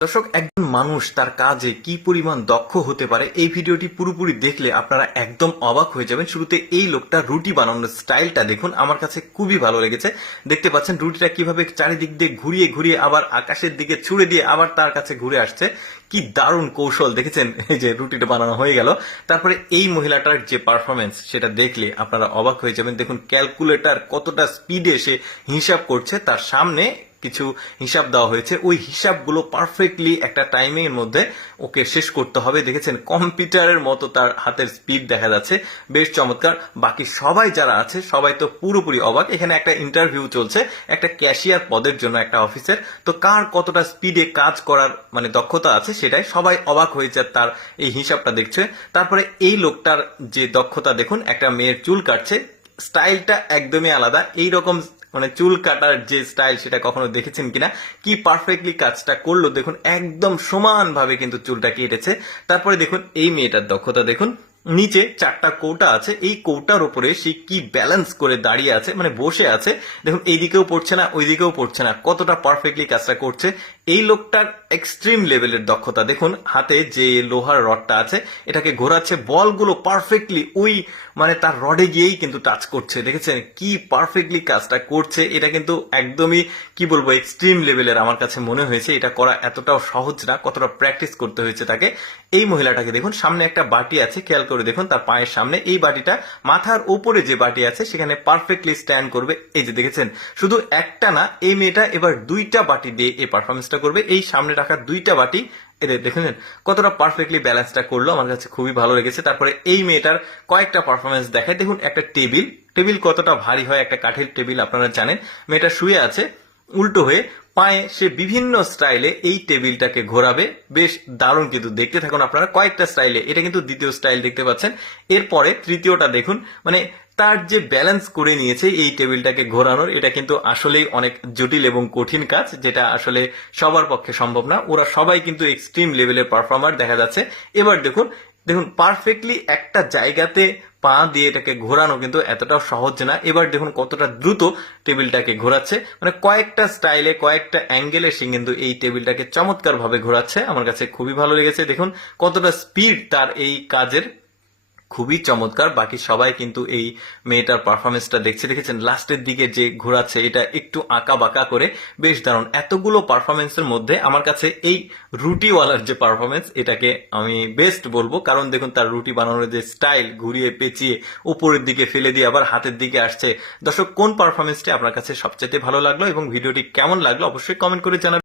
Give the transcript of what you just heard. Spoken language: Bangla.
দর্শক, একজন মানুষ তার কাজে কি পরিমাণ দক্ষ হতে পারে এই ভিডিওটি পুরোপুরি দেখলে আপনারা একদম অবাক হয়ে যাবেন। শুরুতে এই লোকটা রুটি বানানোর স্টাইলটা দেখুন, আমার কাছে খুবই ভালো লেগেছে। দেখতে পাচ্ছেন রুটিটা কিভাবে চারিদিক দিয়ে ঘুরিয়ে ঘুরিয়ে আবার আকাশের দিকে ছুড়ে দিয়ে আবার তার কাছে ঘুরে আসছে। কি দারুণ কৌশল দেখেছেন। এই যে রুটিটা বানানো হয়ে গেল, তারপরে এই মহিলাটার যে পারফরমেন্স সেটা দেখলে আপনারা অবাক হয়ে যাবেন। দেখুন ক্যালকুলেটর কতটা স্পিডে সে হিসাব করছে, তার সামনে কিছু হিসাব দেওয়া হয়েছে, ওই হিসাবগুলো পারফেক্টলি একটা টাইমের মধ্যে ওকে শেষ করতে হবে। দেখেছেন কম্পিউটারের মতো তার হাতের স্পিড দেখা যাচ্ছে, বেশ চমৎকার। বাকি সবাই যারা আছে সবাই তো পুরোপুরি অবাক। এখানে একটা ইন্টারভিউ চলছে একটা ক্যাশিয়ার পদের জন্য একটা অফিসের, তো কার কতটা স্পিডে কাজ করার দক্ষতা আছে সেটাই সবাই অবাক হয়েছে তার এই হিসাবটা দেখছে। তারপরে এই লোকটার যে দক্ষতা দেখুন, একটা মেয়ের চুল কাটছে, স্টাইলটা একদমই আলাদা। এই রকম চুল কাটার যে স্টাইল সেটা কখনো দেখেছেন কিনা, কি পারফেক্টলি কাজটা করলো দেখুন, একদম সমান ভাবে কিন্তু চুলটা কেটেছে। তারপরে দেখুন এই মেয়েটার দক্ষতা দেখুন, নিচে চারটা কৌটা আছে, এই কৌটার উপরে সে কি ব্যালেন্স করে দাঁড়িয়ে আছে, বসে আছে। দেখুন এইদিকেও পড়ছে না ওইদিকেও পড়ছে না, কতটা পারফেক্টলি কাজটা করছে। এই লোকটার এক্সট্রিম লেভেলের দক্ষতা দেখুন, হাতে যে লোহার রডটা আছে এটাকে ঘোরাচ্ছে, বলগুলো পারফেক্টলি ওই তার রডে গিয়েই কিন্তু টাচ করছে। দেখেছেন কি পারফেক্টলি কাজটা করছে। এটা কিন্তু একদমই কি বলবো এক্সট্রিম লেভেলের আমার কাছে মনে হয়েছে। এটা করা এতটাও সহজ না, কতটা প্র্যাকটিস করতে হয়েছে তাকে। এই মহিলাটাকে দেখুন, সামনে একটা বাটি আছে, খেয়াল করে দেখুন তার পায়ের সামনে এই বাটিটা মাথার উপরে যে বাটি আছে সেখানে পারফেক্টলি স্ট্যান্ড করবে। এই যে দেখেছেন, শুধু একটা না, এই মেয়েটা এবার দুইটা বাটি দিয়ে এই পারফরমেন্সটা করবে। এই সামনে রাখা দুইটা বাটি এদের দেখেছেন কতটা পারফেক্টলি ব্যালেন্সটা করলো, আমার কাছে খুবই ভালো লেগেছে। তারপরে এই মেয়েটার কয়েকটা পারফরমেন্স দেখায়। দেখুন একটা টেবিল কতটা ভারী হয়, একটা কাঠের টেবিল আপনারা জানেন। মেয়েটা শুয়ে আছে উল্টো হয়ে, পায়ে সে বিভিন্ন স্টাইলে এই টেবিলটাকে ঘোরাবে। বেশ দারুণ কিন্তু, দেখতে থাকুন আপনারা কয়েকটা স্টাইলে। এটা কিন্তু দ্বিতীয় স্টাইল দেখতে পাচ্ছেন। এরপরে তৃতীয়টা দেখুন, তার যে ব্যালেন্স করে নিয়েছে এই টেবিলটাকে ঘোরানোর, এটা কিন্তু আসলেই অনেক জটিল এবং কঠিন কাজ, যেটা আসলে সবার পক্ষে সম্ভব না। ওরা সবাই কিন্তু এক্সট্রিম লেভেলের পারফর্মার দেখা যাচ্ছে। এবার দেখুন দেখুন পারফেক্টলি একটা জায়গাতে পা দিয়ে এটাকে ঘোরানো কিন্তু এতটাও সহজ না। এবার দেখুন কতটা দ্রুত টেবিলটাকে ঘোরাচ্ছে, কয়েকটা স্টাইলে কয়েকটা অ্যাঙ্গেলে সে কিন্তু এই টেবিলটাকে চমৎকার ভাবে ঘোরাচ্ছে। আমার কাছে খুবই ভালো লেগেছে। দেখুন কতটা স্পিড তার এই কাজের, খুবই চমৎকার। বাকি সবাই কিন্তু এই মেয়েটার পারফরমেন্সটা দেখছে। দেখেছেন লাস্টের দিকে যে ঘোরাচ্ছে এটা একটু আঁকা বাঁকা করে, বেশ দারুণ। এতগুলো পারফরমেন্সের মধ্যে আমার কাছে এই রুটিওয়ালার যে পারফরমেন্স এটাকে আমি বেস্ট বলবো। কারণ দেখুন তার রুটি বানানোর যে স্টাইল, ঘুরিয়ে পেঁচিয়ে উপরের দিকে ফেলে দিয়ে আবার হাতের দিকে আসছে। দর্শক, কোন পারফরমেন্সটি আপনার কাছে সবচেয়ে ভালো লাগলো এবং ভিডিওটি কেমন লাগলো অবশ্যই কমেন্ট করে জানাবেন।